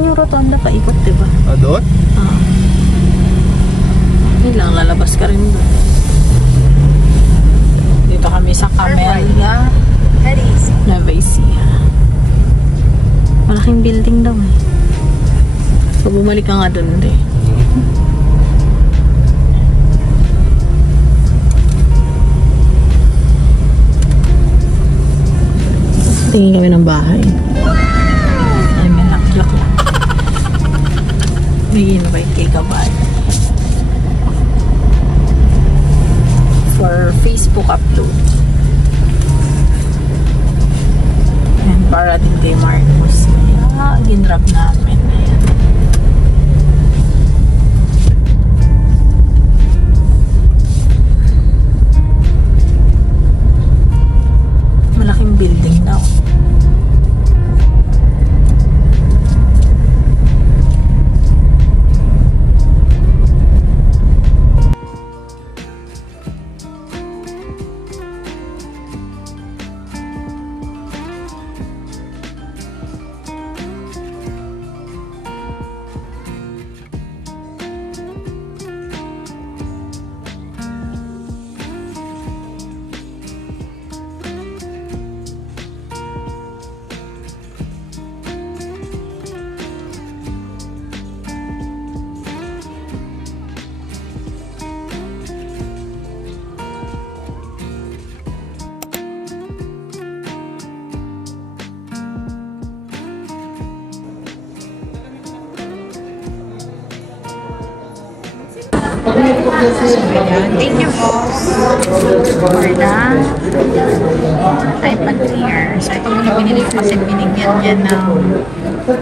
Ayun yung rotonda paikot, diba? Ah, doon? Hindi lang, lalabas ka rin doon. Dito kami sa Camellia Nueva Ecija. Malaking building daw eh. Pag bumalik ka nga doon, hindi. Tingin kami ng bahay. Ay, may naklak lang. May invite kay Kabay. For Facebook upload. And para din kay Marcos. Kaya, ginrap namin. Ayan. Malaking building daw. Thank you po for the iPad Air. So ito muna binili ko kasi binigyan niya ng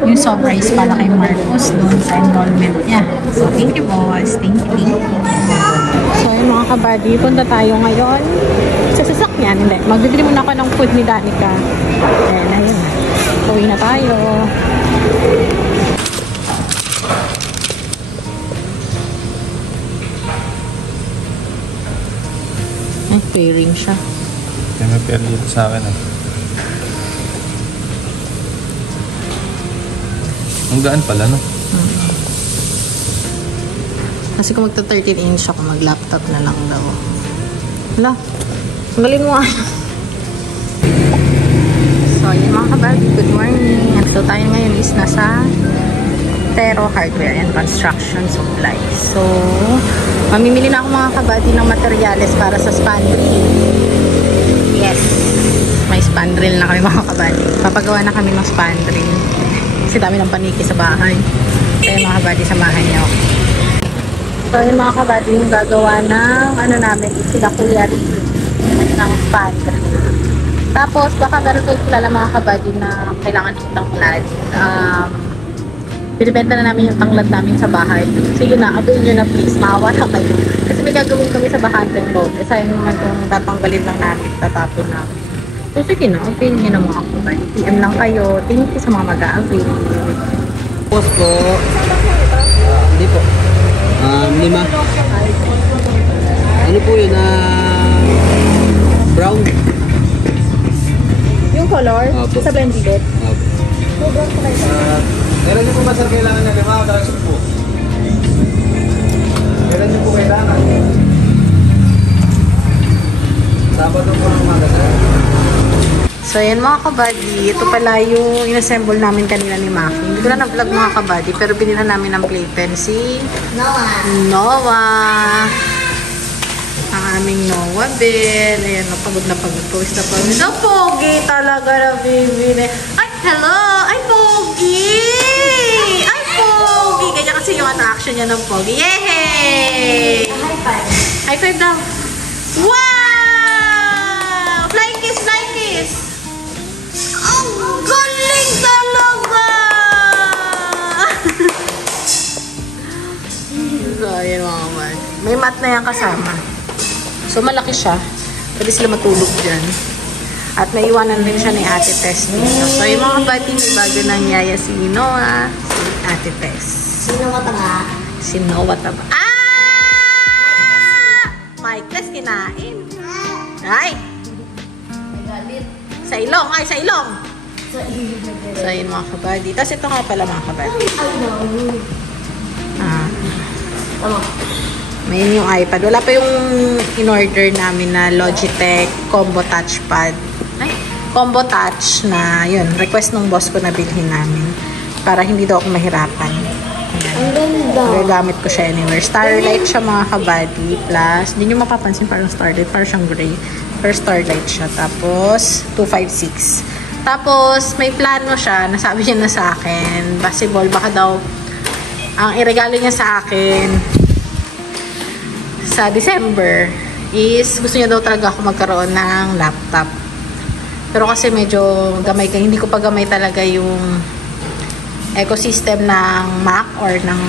yung surprise para kay Marcos doon sa enrollment niya. So thank you boss. Thank you. So yung mga kabady, punta tayo ngayon sa sasakyan. Hindi, magbibili muna ako ng food ni Danica. Ayan, ayun. Uwi na tayo. Ay, pairing siya. Kaya may pair dito sa akin eh. Ang gaan pala, no? Kasi kung magta 13 inch ako, mag-laptop na lang daw. Hala, ang galing mo. So, yun mga kabady, good morning. So, tayo ngayon is nasa Tero Hardware and Construction Supplies. So, mamimili na ako mga kabady ng materyales para sa spandrel. Yes, may spandrel na kami mga kabady. Papagawa na kami ng spandrel. Kasi dami ng paniki sa bahay. Kaya mga kabady, samahan niyo. So, yung mga kabady, yung gagawa ng ano namin, sila kuya rin ng spandrel. Tapos, baka meron kayo kilala mga kabady na kailangan itang tanglad. Binibenta na namin yung tanglad namin sa bahay. Sige na, avail nyo na please. Maawa na kayo. Kasi may gagawin kami sa bakanteng road. Eh, sayang naman kung tatanggalin lang namin, tatapon namin. So, sige na, avail nyo na mga kabady. PM lang kayo. Thank you sa mga mag-a-avail. Post po. Hindi po. 5. Ano po yun? Brown. Yung color? Opo. Sa blended? Opo. Brown sa kayo. Kailan nyo po ba sir kailangan na 5 o 10? Kailan nyo po kailangan? Sabado po ang umaga sir. So, yan mga kabady. Ito pala yung inassemble namin kanina ni Maki. Hindi ko na na-vlog mga kabady, pero binila namin ng playpen si Noah. Ang aming Noah Ben. Ayan, napagod na pagod. Pawis na pagod. Oh, pogi talaga na baby. Ay, hello! Ay, pogi! Ay, pogi! Ganyan kasi yung action niya ng pogi. Yay! High five. High five daw. Wow! Flying kiss, flying kiss! Ang galing talaga! So, ayan mga man. May mat na yan kasama. So, malaki siya. Pwede sila matulog dyan. At naiwanan din siya ni Ate Tess dito. So, yung mga kabady, may bago ng yaya si Noah, si Ate Tess. Sino mataba? Si Noah taba. Ah! Mike Tess, kinain. Ay! Nagalit. Sa ilong. Ay, sa ilong. So, ayun mga kabady. Tapos ito nga pala mga kabady. May yung iPad. Wala pa yung in-order namin na Logitech Combo Touchpad. Ay, Combo Touch na yun. Request ng boss ko na bilhin namin. Para hindi daw ako mahirapan. Ang ganda. Gagamit ko siya anywhere. Starlight siya mga kabady. Plus, hindi nyo mapapansin parang Starlight. Parang siyang gray. Pero Starlight siya. Tapos, 256. Tapos, may plano siya. Nasabi niya na sa akin. Possible, baka daw ang iregalo niya sa akin sa December is gusto niya daw talaga ako magkaroon ng laptop. Pero kasi medyo gamay ka. Hindi ko pa gamay talaga yung ecosystem ng Mac or ng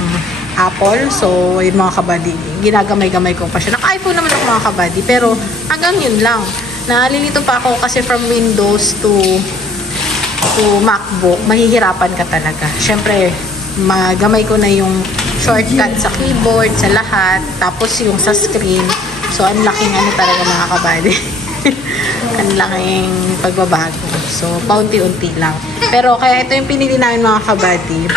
Apple. So, yun mga kabady. Ginagamay-gamay ko pa siya. Naka-iPhone naman ako mga kabady. Pero hanggang yun lang. Nalilito pa ako kasi from Windows to MacBook. Mahihirapan ka talaga. Siyempre, magamay ko na yung shortcut sa keyboard, sa lahat. Tapos yung sa screen. So, ang laking ano talaga mga kabady. Ang laking pagbabago. So, paunti-unti lang. Pero, kaya ito yung pinili namin mga kabady.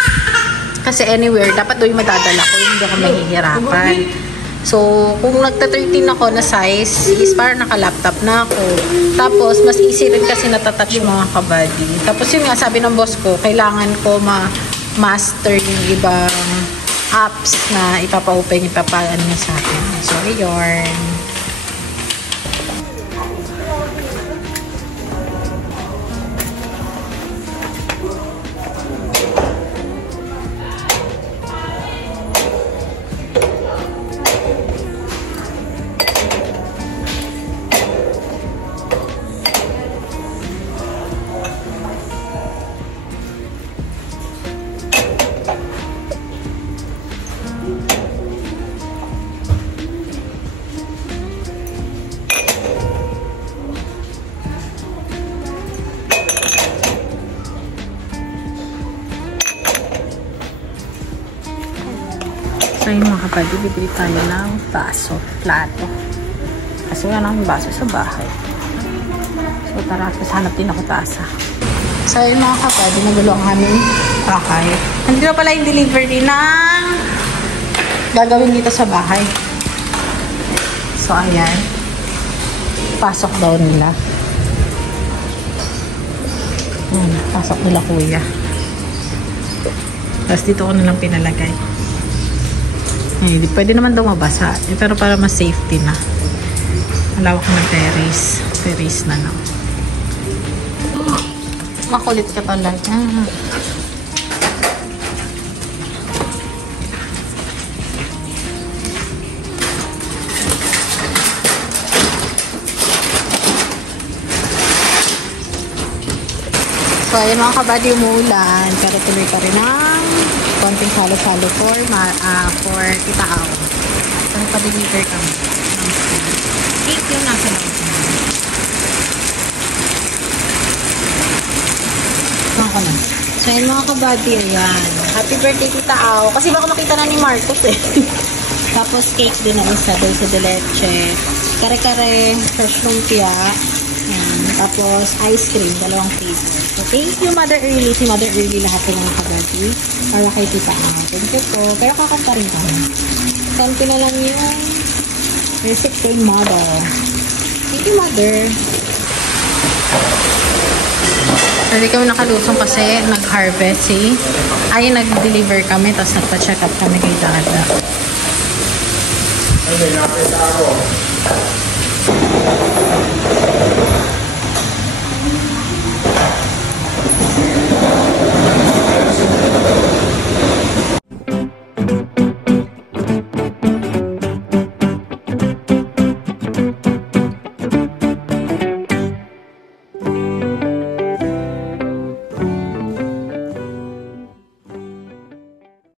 Kasi anywhere, dapat doon yung madadala ko. Hindi ako mahihirapan. So, kung nagta-13 ako na size, is parang naka-laptop na ako. Tapos, mas easy rin kasi natatouch mga kabady. Tapos, yun nga, sabi ng boss ko, kailangan ko master yung ibang apps na ipapa-open, ipapa-ano niya sa akin. So, yun. So yun mga kapatid, bibili tayo ng baso, plato. Kasi wala namin baso sa bahay. So tara, hanap din ako tasa. So yun mga kapatid, nagulo ang aming bahay. Nandito pala yung delivery ng gagawin dito sa bahay. So ayan. Pasok daw nila. Pasok nila kuya. Tapos dito ko nilang pinalagay. Pwede naman daw mabasa. Pero para mas safety na. Malawak na terrace. Terrace na lang. Makulit ka talaga. So, ayun mga kabady, umuulan. Pero tuloy pa rin ang konting salo-salo for Kitaaw. So, pa-deliver kami. Cake yung nasa lang. Ako na. So, ayun mga kabady, ayan. Happy birthday, Kitaaw. Kasi baka makita na ni Marcos eh. Tapos, cake din na isa. Dulce de leche. Kare-kare. Fresh lumpia. Ayan. Tapos, ice cream. Dalawang flavor. So, thank you, Mother Early. Si Mother Early lahat ng mga kabady. Para kay Tita Ang. Thank you po. Pero kakanta rin kami. Send ko na lang yung receipt kay Mother. Thank you, Mother. Hindi kami nakalusong kasi nag-harvest eh. Ay, nag-deliver kami. Tapos nagpa-check up kami kay Dada.